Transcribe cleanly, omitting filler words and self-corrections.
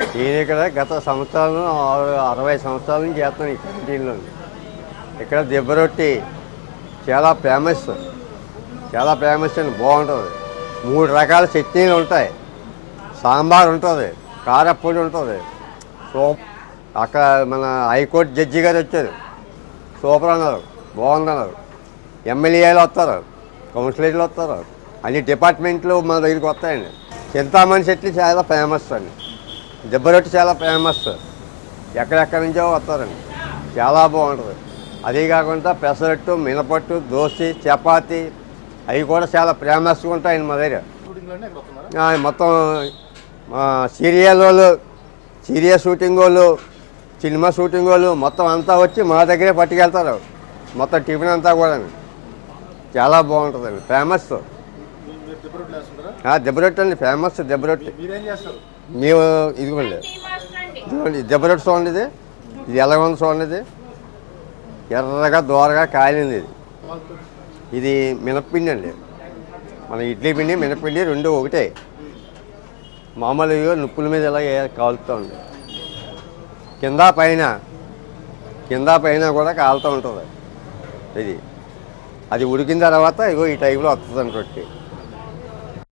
నేను ఇక్కడ గత సంవత్సరాలు 60 సంవత్సరాల నుంచి చేస్తాను ఈ క్యాంటీన్లో. ఇక్కడ దెబ్బ రొట్టి చాలా ఫేమస్, చాలా ఫేమస్ అండి, బాగుంటుంది. 3 రకాల చట్నీలు ఉంటాయి, సాంబార్ ఉంటుంది, కారప్పొడి ఉంటుంది. అక్కడ మన హైకోర్టు జడ్జి గారు వచ్చారు, సూపర్ అన్నారు, బాగుందన్నారు. ఎమ్మెల్యేలు వస్తారు, కౌన్సిలర్లు వస్తారు, అన్ని డిపార్ట్మెంట్లు మన దగ్గరికి వస్తాయండి. చింతామణి చట్నీ చాలా ఫేమస్ అండి, దెబ్బ రొట్టి చాలా ఫేమస్, ఎక్కడెక్కడి నుంచో వస్తారండి, చాలా బాగుంటుంది. అదే కాకుండా పెసరట్టు, మినపట్టు, దోశ, చపాతి అవి కూడా చాలా ఫేమస్గా ఉంటాయండి మా దగ్గర. మొత్తం సీరియల్ వాళ్ళు, సీరియల్ షూటింగ్ వాళ్ళు, సినిమా షూటింగ్ వాళ్ళు మొత్తం అంతా వచ్చి మా దగ్గరే పట్టుకెళ్తారు. మొత్తం టిఫిన్ అంతా కూడా చాలా బాగుంటుందండి, ఫేమస్. దెబ్బ రొట్టె అండి, ఫేమస్ దెబ్బ రొట్టె. మేము ఇదిగోండి, ఇదిగోండి దెబ్బ రొట్టె చూడండి, ఇది ఎలాగ ఉంది చూడండి, ఇది ఎర్రగా దోరగా కాలింది. ఇది మినప్పిండి అండి, మన ఇడ్లీ పిండి మినప్పిండి రెండు ఒకటే. మామూలుగా నిప్పుల మీద ఇలా కాలుతూ ఉంది, కింద పైన కూడా కాలుతూ ఉంటుంది. ఇది అది ఉడికిన తర్వాత ఇగో ఈ టైప్లో వస్తుంది రొట్టె.